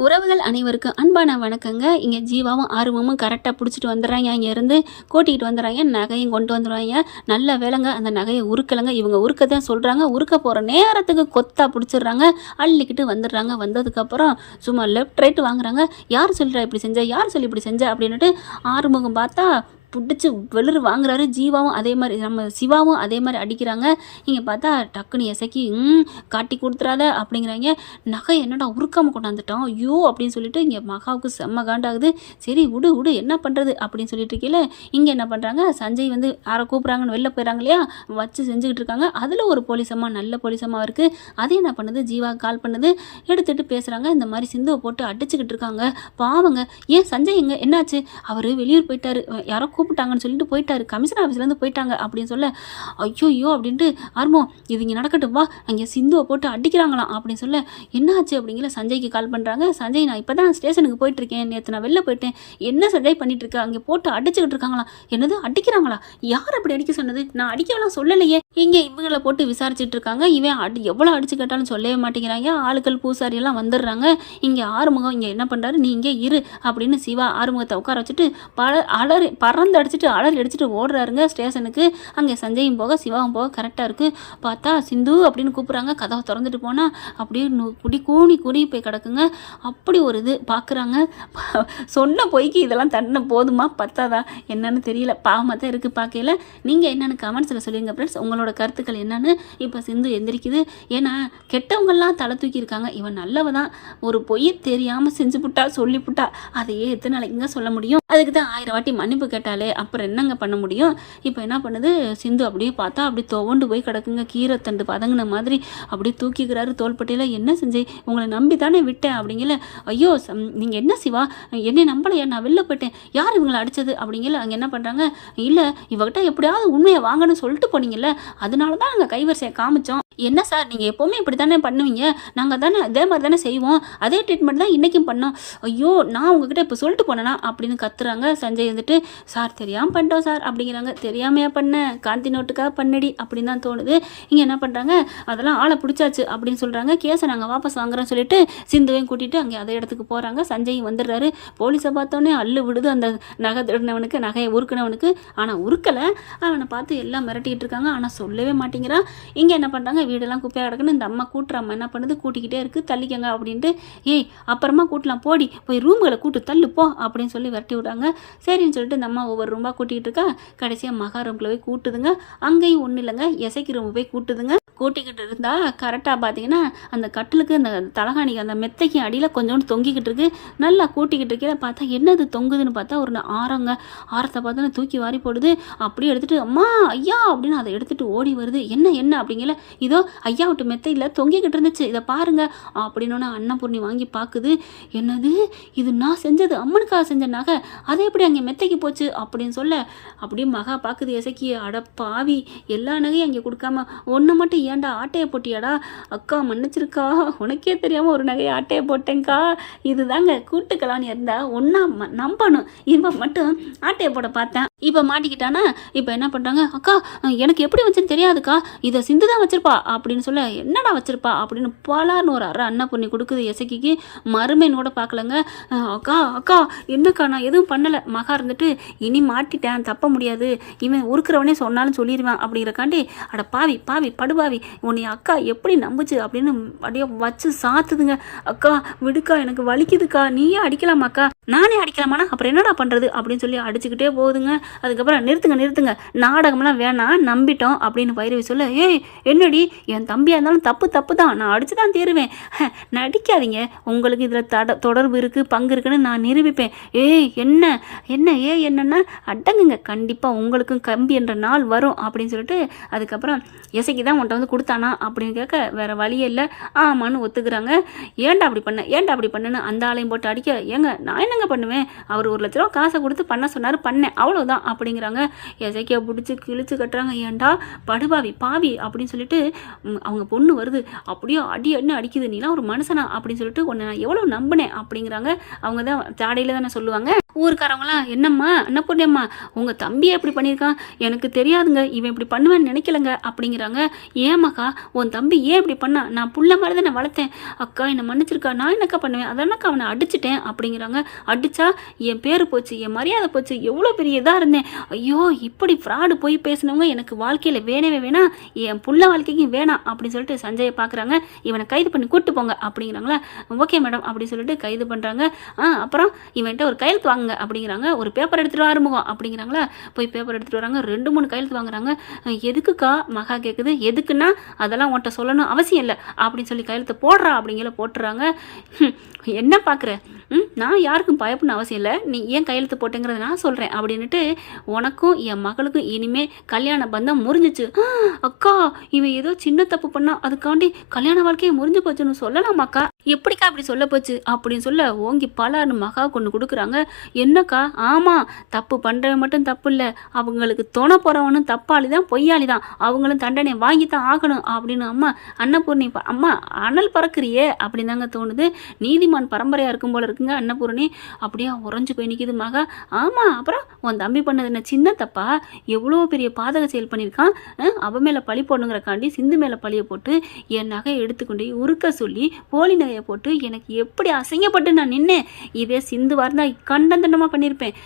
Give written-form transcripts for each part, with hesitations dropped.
உறவுகள் அனைவருக்கும் அன்பான வணக்கங்க. இங்கே ஜீவாவும் ஆர்வமும் கரெக்டாக பிடிச்சிட்டு வந்துடுறாங்க. இங்கேருந்து கூட்டிகிட்டு வந்துடுறாங்க. நகையும் கொண்டு வந்துடுவாங்க. நல்ல வேலைங்க, அந்த நகையை உருக்கலைங்க. இவங்க உருக்கத்தான் சொல்கிறாங்க. உருக்க போகிற நேரத்துக்கு கொத்தா பிடிச்சிடுறாங்க. அள்ளிக்கிட்டு வந்துடுறாங்க. வந்ததுக்கப்புறம் சும்மா லெஃப்ட் ரைட்டு வாங்குறாங்க. யார் சொல்கிறா இப்படி செஞ்ச, யார் சொல்லி இப்படி செஞ்ச அப்படின்னுட்டு ஆறுமுகம் பார்த்தா பிடிச்சி வெளிர் வாங்குறாரு. ஜீவாவும் அதே மாதிரி, நம்ம சிவாவும் அதே மாதிரி அடிக்கிறாங்க. இங்கே பார்த்தா டக்குன்னு எசக்கி காட்டி கொடுத்துறாத அப்படிங்கிறாங்க. நகை என்னடா உருக்காமல் கொண்டாந்துட்டோம், ஐயோ அப்படின்னு சொல்லிட்டு இங்கே மகாவுக்கு செம்ம காண்டாகுது. சரி விடு விடு என்ன பண்ணுறது அப்படின்னு சொல்லிட்டு இருக்கையில் இங்கே என்ன பண்ணுறாங்க, சஞ்சய் வந்து யாரை கூப்பிட்றாங்கன்னு வெளில போயிடறாங்க இல்லையா, வச்சு செஞ்சுக்கிட்டு இருக்காங்க. அதில் ஒரு போலீஸம்மா, நல்ல போலீஸம்மா இருக்குது. அது என்ன பண்ணுது, ஜீவா கால் பண்ணுது, எடுத்துகிட்டு பேசுகிறாங்க. இந்த மாதிரி சிந்துவை போட்டு அடிச்சுக்கிட்டு இருக்காங்க. பாவங்க. ஏன் சஞ்சய் எங்கே, என்னாச்சு, அவர் வெளியூர் போயிட்டாரு, யாரோ கூப்பிட்டாங்கன்னு சொல்லிட்டு போயிட்டாரு, கமிஷன் ஆஃபீஸ்லேருந்து போயிட்டாங்க அப்படின்னு சொல்ல, ஐயோ அப்படின்ட்டு ஆர்மோ இது இங்கே நடக்கட்டும் வா, அங்கே சிந்துவை போட்டு அடிக்கிறாங்களாம் அப்படின்னு சொல்ல, என்ன ஆச்சு அப்படிங்கிற சஞ்சய்க்கு கால் பண்ணுறாங்க. சஞ்சய் நான் இப்போ தான் ஸ்டேஷனுக்கு போயிட்டுருக்கேன், நேற்று நான் வெளில போயிட்டேன், என்ன சஞ்சய் பண்ணிட்டு இருக்கேன், அங்கே போட்டு அடிச்சுக்கிட்டு இருக்காங்களா, என்னது அடிக்கிறாங்களா, யார் அப்படி அடிக்க சொன்னது, நான் அடிக்கலாம் சொல்லலையே. இங்கே இவங்களை போட்டு விசாரிச்சுட்டு இருக்காங்க. இவன் எவ்வளோ அடிச்சு கேட்டாலும் சொல்லவே மாட்டேங்கிறாங்க. ஆளுக்கள் பூசாரி எல்லாம் வந்துடுறாங்க. இங்கே ஆறுமுகம் இங்கே என்ன பண்ணுறாரு, நீ இங்கே இரு அப்படின்னு சிவா ஆறுமுகத்தை உட்கார வச்சுட்டு பறந்து அடிச்சுட்டு அலறி அடிச்சுட்டு ஓடுறாருங்க ஸ்டேஷனுக்கு. அங்கே சஞ்சயும் போக சிவாவும் போக கரெக்டாக இருக்குது. பார்த்தா சிந்து அப்படின்னு கூப்பிட்றாங்க. கதவை திறந்துட்டு போனால் அப்படியே கூணி போய் கிடக்குங்க. அப்படி ஒரு இது பார்க்குறாங்க. சொன்ன பொய்க்கு இதெல்லாம் தண்டனை போதுமா பத்தாதா என்னன்னு தெரியல, பாவமாக தான் இருக்குது பார்க்கல. நீங்கள் என்னென்னு கமெண்ட்ஸில் சொல்லுங்க ஃப்ரெண்ட்ஸ், உங்களோட கருத்துக்கள் என்னன்னு. இப்போ சிந்து எந்திரிக்குது. ஏன்னா கெட்டவங்கள்லாம் தலை தூக்கியிருக்காங்க, இவன் நல்லவ தான், ஒரு பொய்யை தெரியாமல் செஞ்சு புட்டா சொல்லிவிட்டா, அதையே எத்தனை நாளைக்குங்க சொல்ல முடியும், அதுக்கு தான் 1000 வாட்டி மன்னிப்பு கேட்டாலே, அப்புறம் என்னங்க பண்ண முடியும். இப்போ என்ன பண்ணுது, சிந்து அப்படியே பார்த்தா அப்படி துவண்டு போய் கிடக்குங்க. கீரைத்தண்டு பதங்கின மாதிரி அப்படியே தூக்கிக்கிறாரு தோள்பட்டையில். என்ன செஞ்சு உங்களை நம்பி தானே விட்டேன் அப்படிங்கல. ஐயோ நீங்கள் என்ன சிவா என்னை நம்பலையா, நான் வெளில போயிட்டேன், யார் இவங்களை அடித்தது அப்படிங்கல. அங்கே என்ன பண்ணுறாங்க, இல்லை இவகிட்ட எப்படியாவது உண்மையை வாங்கன்னு சொல்லிட்டு போனீங்கல்ல, அதனால தான் நாங்கள் கைவரிசையை காமிச்சோம். என்ன சார் நீங்கள் எப்போவுமே இப்படி தானே பண்ணுவீங்க, நாங்கள் தானே அதே மாதிரி தானே செய்வோம், அதே ட்ரீட்மெண்ட் தான் இன்றைக்கும் பண்ணோம், ஐயோ நான் உங்ககிட்ட இப்போ சொல்லிட்டு போனேனா அப்படின்னு கத்துறாங்க. சஞ்சய் வந்துட்டு சார் தெரியாமல் பண்ணிட்டோம் சார் அப்படிங்கிறாங்க. தெரியாமையா பண்ண, காந்தி நோட்டுக்காக பண்ணடி அப்படின்னு தான் தோணுது. இங்கே என்ன பண்ணுறாங்க, அதெல்லாம் ஆளை பிடிச்சாச்சு அப்படின்னு சொல்கிறாங்க. கேஸை நாங்கள் வாபஸ் வாங்குறோன்னு சொல்லிட்டு சிந்துவையும் கூட்டிகிட்டு அங்கே அதே இடத்துக்கு போகிறாங்க. சஞ்சய் வந்துடுறாரு. போலீஸை பார்த்தோன்னே அள்ளு விடுது அந்த நகை திருடினவனுக்கு, நகையை உருக்குனவனுக்கு. ஆனால் உருக்கலை, அவனை பார்த்து எல்லாம் மிரட்டிகிட்டு இருக்காங்க. ஆனால் சொல்லவே மாட்டேங்கிறான். இங்கே என்ன பண்ணுறாங்க, வீடெல்லாம் குப்பையாக கிடக்குன்னு இந்த அம்மா கூட்டுற அம்மா என்ன பண்ணுது, கூட்டிக்கிட்டே இருக்குது, தள்ளிக்கங்க அப்படின்ட்டு. ஏய் அப்புறமா கூட்டலாம் போடி, போய் ரூம்களை கூட்டு தள்ளு போ அப்படின்னு சொல்லி விரட்டி விடுறாங்க. சரின்னு சொல்லிட்டு இந்த அம்மா ஒவ்வொரு ரூமாக கூட்டிகிட்டு இருக்கா. கடைசியாக மகா ரூம்குள்ள போய் கூட்டுதுங்க. அங்கேயும் ஒன்றும் இல்லைங்க, எசைக்கு ரூம் போய் கூட்டுதுங்க. கூட்டிக்கிட்டு இருந்தால் கரெக்டாக பார்த்தீங்கன்னா அந்த கட்டிலுக்கு அந்த தலகாணிக்கு அந்த மெத்தைக்கு அடியில் கொஞ்சோண்டு தொங்கிக்கிட்டு இருக்கு. நல்லா கூட்டிக்கிட்டு இருக்கையில பார்த்தா என்னது தொங்குதுன்னு பார்த்தா ஒரு ஆரங்க. ஆரத்தை பார்த்தோன்னா தூக்கி வாரி போடுது. அப்படியே எடுத்துகிட்டு அம்மா ஐயா அப்படின்னு அதை எடுத்துகிட்டு ஓடி வருது. என்ன அப்படிங்கல, இதோ ஐயா விட்டு மெத்தையில் தொங்கிக்கிட்டு இருந்துச்சு, இதை பாருங்க அப்படின்னோன்னா அன்னபூர்ணி வாங்கி பார்க்குது. என்னது இது, நான் செஞ்சது அம்மனுக்காக செஞ்ச நகை, அதை எப்படி அங்கே மெத்தைக்கு போச்சு அப்படின்னு சொல்ல, அப்படியே மகா பார்க்குது எசக்கி. அட பாவி, எல்லா நகையும் அங்கே கொடுக்காம ஒன்று மட்டும் ஏன்டா ஆட்டையை போட்டியாடா, அக்கா மன்னிச்சிருக்கா, உனக்கே தெரியாமல் ஒரு நகையை ஆட்டையை போட்டேங்க்கா, இதுதாங்க கூட்டுக்கலான்னு இருந்தால் ஒன்றா நம்பணும், இவன் மட்டும் ஆட்டையை போட பார்த்தேன், இப்போ மாட்டிக்கிட்டானா. இப்போ என்ன பண்ணுறாங்க, அக்கா எனக்கு எப்படி வச்சுன்னு தெரியாதுக்கா, இதை சிந்து தான் வச்சிருப்பா அப்படின்னு சொல்ல, என்னடா வச்சிருப்பா அப்படின்னு பலான்னு ஒரு அன்னபூர்ணி கொடுக்குது எசக்கிக்கு. மறுமைன்னு கூட பார்க்கலங்க. அக்கா அக்கா என்னக்கா நான் எதுவும் பண்ணலை, மகா இருந்துட்டு இனி மாட்டிட்டேன் தப்ப முடியாது, இவன் உருக்கிறவனே சொன்னாலும் சொல்லிடுவேன் அப்படிங்கிறக்காண்டி, அட பாவி பாவி படுபாவி, உன்னை அக்கா எப்படி நம்புச்சு அப்படின்னு அப்படியே வச்சு சாத்துதுங்க. அக்கா விடுக்கா எனக்கு வலிக்குதுக்கா, நீயே அடிக்கலாமாக்கா, நானே அடிக்கலாமாண்ணா, அப்புறம் என்னடா பண்ணுறது அப்படின்னு சொல்லி அடிச்சுக்கிட்டே போகுதுங்க. அதுக்கப்புறம் நிறுத்துங்க நாடகம்லாம் வேணாம் நம்பிட்டோம் அப்படின்னு பைரவி சொல்ல, ஏய் என்னடி என் தம்பியாக இருந்தாலும் தப்பு தான், நான் அடிச்சு தான் தீருவேன், நடிக்காதீங்க, உங்களுக்கு இதில் தொடர்பு இருக்குது பங்கு இருக்குன்னு நான் நிரூபிப்பேன். ஏய் என்ன என்னன்னா அடங்குங்க, கண்டிப்பாக உங்களுக்கும் கம்பி என்ற நாள் வரும் அப்படின்னு சொல்லிட்டு அதுக்கப்புறம் எசைக்கு தான் உன்ட்ட வந்து கொடுத்தானா அப்படின்னு கேட்க, வேறு வழியே இல்லை, ஆமான்னு ஒத்துக்கிறாங்க. ஏன்டா அப்படி பண்ணுன்னு அந்த ஆளையும் போட்டு அடிக்க, ஏங்க நான் என்னங்க பண்ணுவேன், அவர் 1 லட்ச ரூபா காசை கொடுத்து பண்ண சொன்னார், பண்ணேன் அவ்வளோதான் அப்படிங்கிறாங்க. எசைக்கியை பிடிச்சி கிழிச்சு கட்டுறாங்க. ஏன்டா படுபாவி பாவி அப்படின்னு சொல்லிட்டு அவங்க பொண்ணு வருது, அப்படியே என்ன அடிக்குது, நீலாம் ஒரு மனுஷனா அப்படின்னு சொல்லிட்டு உன்னை நான் எவ்வளோ நம்பினேன் அப்படிங்கிறாங்க. அவங்க தான் ஜாடையில் தானே சொல்லுவாங்க. ஊருக்காரவங்களாம், என்னம்மா அன்னபூர்ணியம்மா உங்கள் தம்பியை எப்படி பண்ணியிருக்கான் எனக்கு தெரியாதுங்க, இவன் இப்படி பண்ணுவேன்னு நினைக்கலங்க அப்படிங்கிறாங்க. அப்படிங்கிறாங்க. ஏமாக்கா உன் தம்பி ஏன் இப்படி பண்ணா? நான் புள்ள மாதிரி தான் நான் வளர்த்தேன். அக்கா என்னை மன்னிச்சிருக்கா. நான் என்னக்கா பண்ணுவேன்? அதானக்கா அவனை அடிச்சிட்டேன் அப்படிங்கிறாங்க. அடிச்சா என் பேர் போச்சு, என் மரியாதை போச்சு, எவ்வளோ பெரிய இதாக இருந்தேன். ஐயோ இப்படி ஃப்ராடு போய் பேசினவங்க எனக்கு வாழ்க்கையில் வேணவே வேணாம், என் புள்ள வாழ்க்கைக்கு வேணாம் அப்படின்னு சொல்லிட்டு சஞ்சயை பார்க்குறாங்க. இவனை கைது பண்ணி கூப்பிட்டு போங்க அப்படிங்கிறாங்களா. ஓகே மேடம் அப்படின்னு சொல்லிட்டு கைது பண்ணுறாங்க. அப்புறம் இவன்கிட்ட ஒரு கையெழுத்து வாங்குங்க அப்படிங்கிறாங்க. ஒரு பேப்பர் எடுத்துகிட்டு ஆரம்பிக்கும் அப்படிங்கிறாங்களா. போய் பேப்பர் எடுத்துகிட்டு வராங்க. 2-3 கையெழுத்து வாங்குறாங்க. எதுக்குக்கா மகா கேட்குது. எதுக்குன்னா அதெல்லாம் உன்ட்ட சொல்லணும் அவசியம் இல்லை அப்படின்னு சொல்லி கையெழுத்து போடுறா அப்படிங்கிற போட்டுறாங்க. என்ன பார்க்குற? நான் யாருக்கும் பயப்படணும் அவசியம் இல்லை, நீ ஏன் கையெழுத்து போட்டேங்கிறத நான் சொல்கிறேன் அப்படின்ட்டு உனக்கும் என் மகளுக்கும் இனிமேல் கல்யாண பந்தம் முறிஞ்சிச்சு. அக்கா இவன் ஏதோ சின்ன தப்பு பண்ணா அதுக்காண்டி கல்யாண வாழ்க்கையை முறிஞ்சு போச்சுன்னு சொல்லலாமாக்கா? எப்படிக்கா அப்படி சொல்ல போச்சு அப்படின்னு சொல்ல ஓங்கி பலான்னு மகா கொண்டு கொடுக்குறாங்க. என்னக்கா? ஆமாம், தப்பு பண்ணுறவன் மட்டும் தப்பு இல்லை, அவங்களுக்கு துணை போகிறவனும் தப்பாளி தான் பொய்யாளி தான், அவங்களும் தண்டனை வாங்கி தான் ஆகணும் அப்படின்னு. அம்மா அன்னபூர்ணி அம்மா அனல் பறக்குறியே அப்படின்னு தாங்க தோணுது. நீதிமான் பரம்பரையாக இருக்கும் போல இருக்குங்க அன்னபூர்ணி. அப்படியே உறைஞ்சு போய் நிற்கிது மகா. ஆமாம், அப்புறம் உன் தம்பி பண்ணது என்ன சின்ன தப்பா? எவ்வளோ பெரிய பாதக செயல் பண்ணியிருக்கான். அவன் மேலே பழி போடணுங்கிறக்காண்டி சிந்து மேலே பழியை போட்டு என் நகையை எடுத்துக்கொண்டு உருக்க சொல்லி போலி நகையை போட்டு எனக்கு எப்படி அசிங்கப்பட்டு நான் நின்னேன். இதே சிந்து இருந்தா கண்டந்தண்டமாக பண்ணியிருப்பேன்.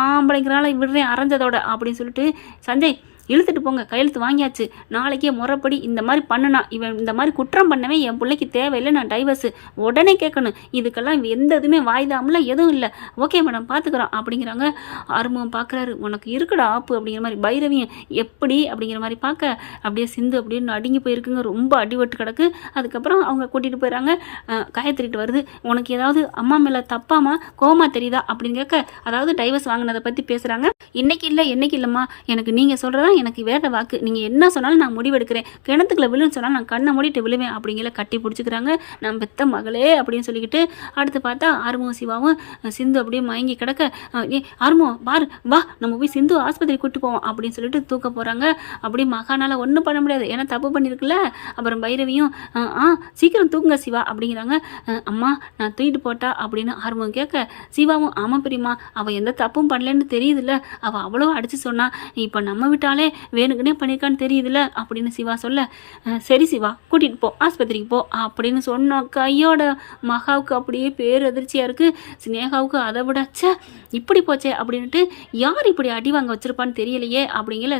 ஆம்பளைங்கிறனால விடுறேன் அரைஞ்சதோட அப்படின்னு சொல்லிட்டு சஞ்சய் இழுத்துட்டு போங்க, கையெழுத்து வாங்கியாச்சு, நாளைக்கே முறைப்படி இந்த மாதிரி பண்ணுனா இவன் இந்த மாதிரி குற்றம் பண்ணவே என் பிள்ளைக்கு தேவையில்லை, நான் டைவர்ஸு உடனே கேட்கணும், இதுக்கெல்லாம் எந்த இதுவுமே வாய்தாமல எதுவும் இல்லை, ஓகே மேடம் பார்த்துக்குறோம் அப்படிங்கிறாங்க. ஆறுமுகம் பார்க்குறாரு. உனக்கு இருக்குடா ஆப்பு அப்படிங்கிற மாதிரி. பைரவியும் எப்படி அப்படிங்கிற மாதிரி பார்க்க அப்படியே சிந்து அப்படின்னு அடுங்கி போயிருக்குங்க. ரொம்ப அடிபட்டு கிடக்கு. அதுக்கப்புறம் அவங்க கூட்டிகிட்டு போயிடறாங்க. காயத்திரிட்டு வருது. உனக்கு ஏதாவது அம்மா மேலே தப்பாமா கோமா தெரியுதா அப்படின்னு கேட்க, அதாவது டைவர்ஸ் வாங்கினதை பற்றி பேசுகிறாங்க. இன்னைக்கு இல்லை என்னைக்கு இல்லைம்மா, எனக்கு நீங்கள் சொல்கிறதா எனக்கு வேற வாக்கு, நீங்கள் என்ன சொன்னாலும் நான் முடிவெடுக்கிறேன், கிணத்துக்குள்ள விழுன்னு சொன்னால் நான் கண்ணை மூடிட்டு விழுவேன் அப்படிங்கிற கட்டி பிடிச்சிக்கிறாங்க. நான் பெத்த மகளே அப்படின்னு சொல்லிக்கிட்டு அடுத்து பார்த்தா ஆறுமுகம் சிவாவும் சிந்து அப்படியே மயங்கி கிடக்க, ஆறுமுகம் பாரு வா நம்ம போய் சிந்து ஆஸ்பத்திரி கூப்பிட்டு போவோம் அப்படின்னு சொல்லிட்டு தூக்க போகிறாங்க. அப்படியே மகானால ஒன்றும் பண்ண முடியாது, ஏன்னா தப்பு பண்ணியிருக்குல்ல. அப்புறம் பைரவியும் சீக்கிரம் தூக்குங்க சிவா அப்படிங்கிறாங்க. அம்மா நான் தூக்கிட்டு போட்டா அப்படின்னு ஆறுமுகம் கேட்க, சிவாவும் ஆமாம் பெரியம்மா, அவள் எந்த தப்பும் பண்ணலன்னு தெரியுதுல்ல, அவள் அவ்வளோ அடித்து சொன்னா, இப்போ நம்ம விட்டாலே வேணுக்குனே பண்ணியிருக்கான்னு தெரியுதுல்ல அப்படின்னு சிவா சொல்ல, சரி சிவா கூட்டிகிட்டு போ ஆஸ்பத்திரிக்கு போ அப்படின்னு சொன்ன கையோட மகாவுக்கு அப்படியே பேர் அதிர்ச்சியாக இருக்குது. ஸ்னேகாவுக்கு அதை விட இப்படி போச்சே அப்படின்ட்டு யார் இப்படி அடி வாங்க வச்சுருப்பான்னு தெரியலையே அப்படிங்கிற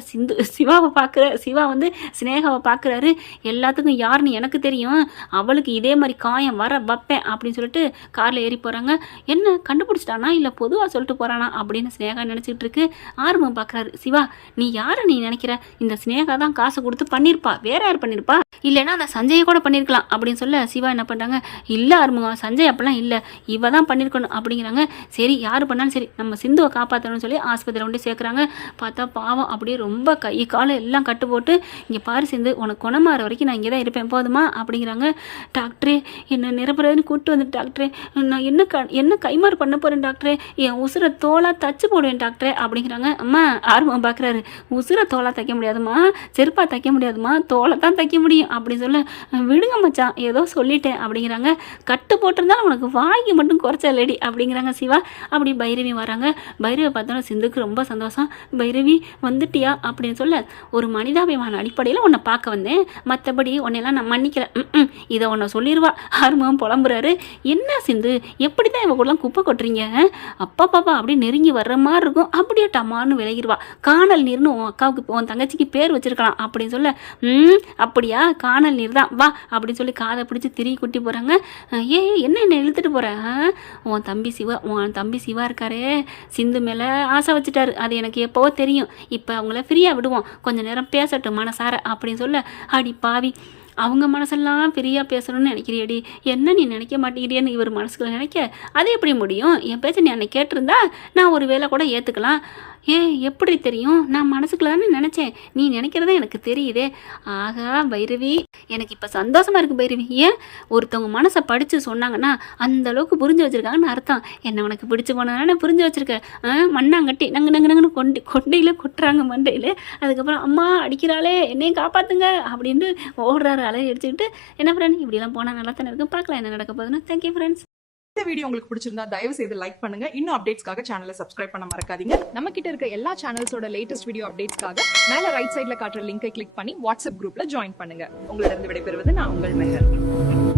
சிவாவை பார்க்குற சிவா வந்து ஸ்னேகாவை பார்க்குறாரு. எல்லாத்துக்கும் யாருன்னு எனக்கு தெரியும், அவளுக்கு இதே மாதிரி காயம் வர வைப்பேன் அப்படின்னு சொல்லிட்டு காரில் ஏறி போகிறாங்க. என்ன கண்டுபிடிச்சிட்டானா இல்லை பொதுவாக சொல்லிட்டு போகிறானா அப்படின்னு ஸ்னேகா நினச்சிக்கிட்டு இருக்கு. ஆர்வம் பார்க்குறாரு. சிவா நீ யாரை நீ நினைக்கிற? இந்த ஸ்னேகா தான் காசு கொடுத்து பண்ணியிருப்பா, வேற யார் பண்ணியிருப்பா? இல்லைன்னா அந்த சஞ்சயை கூட பண்ணியிருக்கலாம் அப்படின்னு சொல்ல சிவா என்ன பண்ணுறாங்க, இல்லை ஆறுமுகம் சஞ்சய் அப்படிலாம் இல்லை, இவ தான் பண்ணியிருக்கணும் அப்படிங்கிறாங்க. சரி யார் பண்ணாலும் சரி நம்ம சிந்துவை காப்பாற்றணும்னு சொல்லி ஆஸ்பத்திரியில் கொண்டு சேர்க்குறாங்க. பார்த்தா பாவம் அப்படியே ரொம்ப கை காலை எல்லாம் கட்டு போட்டு, இங்கே பாரு சிந்து உனக்கு குணமாற வரைக்கும் நான் இங்கே தான் இருப்பேன் போதுமா அப்படிங்கிறாங்க. டாக்டரே என்ன நிரப்புறதுன்னு கூப்பிட்டு வந்து டாக்டரே, நான் என்ன கைமாறு பண்ண போகிறேன் டாக்டரே, என் உசுரை தோலாக தச்சு போடுவேன் டாக்டரே அப்படிங்கிறாங்க. அம்மா ஆர்வம் பார்க்குறாரு. உசுரை தோலாக தைக்க முடியாதுமா, செருப்பாக தைக்க முடியாதுமா, தோலை தான் தைக்க முடியும் அப்படி சொல்ல, விடுங்க மச்சான் ஏதோ சொல்லிட்டேன் அப்படிங்கிறாங்க. கட்டு போட்டிருந்தாலும் உனக்கு வாங்கி மட்டும் குறைச்சா லேடி அப்படிங்கிறாங்க சிவா. அப்படி பைரவி வராங்க. பைரவி பார்த்தோன்னா சிந்துக்கு ரொம்ப சந்தோஷம். பைரவி வந்துட்டியா அப்படின்னு சொல்ல, ஒரு மனிதாபிமான அடிப்படையில் உன்னை பார்க்க வந்தேன், மற்றபடி உன்னையெல்லாம் நான் மன்னிக்கல, இதை உன்னை சொல்லிடுவா. ஆறுமுகம் புலம்புறாரு. என்ன சிந்து எப்படி தான் இவங்கெல்லாம் குப்பை கொட்டுறீங்க? அப்பா பாப்பா அப்படியே நெருங்கி வர்ற மாதிரி இருக்கும், அப்படியே டமான்னு விலகிடுவா. காணல் நீர்னு உன் அக்காவுக்கு உன் தங்கச்சிக்கு பேர் வச்சிருக்கலாம் அப்படின்னு சொல்ல, அப்படியா காணல் நீர் தான் வா அப்படின்னு சொல்லி காதை பிடிச்சி திரி குட்டி போகிறாங்க. என்ன இழுத்துட்டு போகிற? உன் தம்பி சிவா இருக்காரே, சிந்து மேலே ஆசை வச்சுட்டாரு, அது எனக்கு எப்போவோ தெரியும், இப்போ அவங்கள ஃப்ரீயாக விடுவோம், கொஞ்சம் நேரம் பேசட்டும் மனசார அப்படின்னு சொல்ல, அடி பாவி அவங்க மனசெல்லாம் ஃப்ரீயாக பேசணும்னு நினைக்கிறியடி, என்ன நீ நினைக்க மாட்டேங்கிறியன்னு இவர் மனசுக்குள்ள நினைக்க, அது எப்படி முடியும்? என் பேச்சை நீ அன்னைக்கு கேட்டிருந்தா நான் ஒரு வேளை கூட ஏற்றுக்கலாம். எப்படி தெரியும்? நான் மனசுக்குள்ள தானே நினச்சேன், நீ நினைக்கிறதா எனக்கு தெரியுதே. ஆகா பைரவி எனக்கு இப்போ சந்தோஷமாக இருக்குது பைரவி. ஏன் ஒருத்தவங்க மனசை படித்து சொன்னாங்கன்னா அந்த அளவுக்கு புரிஞ்சு வச்சுருக்காங்கன்னு அர்த்தம். என்ன உனக்கு பிடிச்சி போனதானே புரிஞ்சு வச்சுருக்கேன். மண்ணாங்கட்டி நங்குன்னு கொண்டையில் கொட்டுறாங்க மண்டையில். அதுக்கப்புறம் அம்மா அடிக்கிறாளே என்னையும் காப்பாற்றுங்க அப்படின்ட்டு ஓடுறாரு அலையை அடிச்சுக்கிட்டு. என்ன ஃப்ரெண்ட் இப்படிலாம் போனால் நல்லா தானே இருக்கும். பார்க்கலாம் என்ன நடக்க போகுதுன்னு. Thank you friends. இந்த வீடியோ உங்களுக்கு பிடிச்சிருந்தா தயவு செய்து லைக் பண்ணுங்க. இன்னும் அப்டேட்ஸ்க்காக சேனலை சப்ஸ்கிரைப் பண்ண மறக்காதீங்க. நம்ம கிட்ட இருக்க எல்லா சேனல்ஸோட லேட்டஸ்ட் வீடியோ அப்டேட்ஸ்க்காக மேல ரைட் சைடுல காட்டுற லிங்கை கிளிக் பண்ணி வாட்ஸ்அப் குரூப்ல ஜாயின் பண்ணுங்க. உங்களிடம் விடைபெறுவது நான் உங்கள் மெஹர்.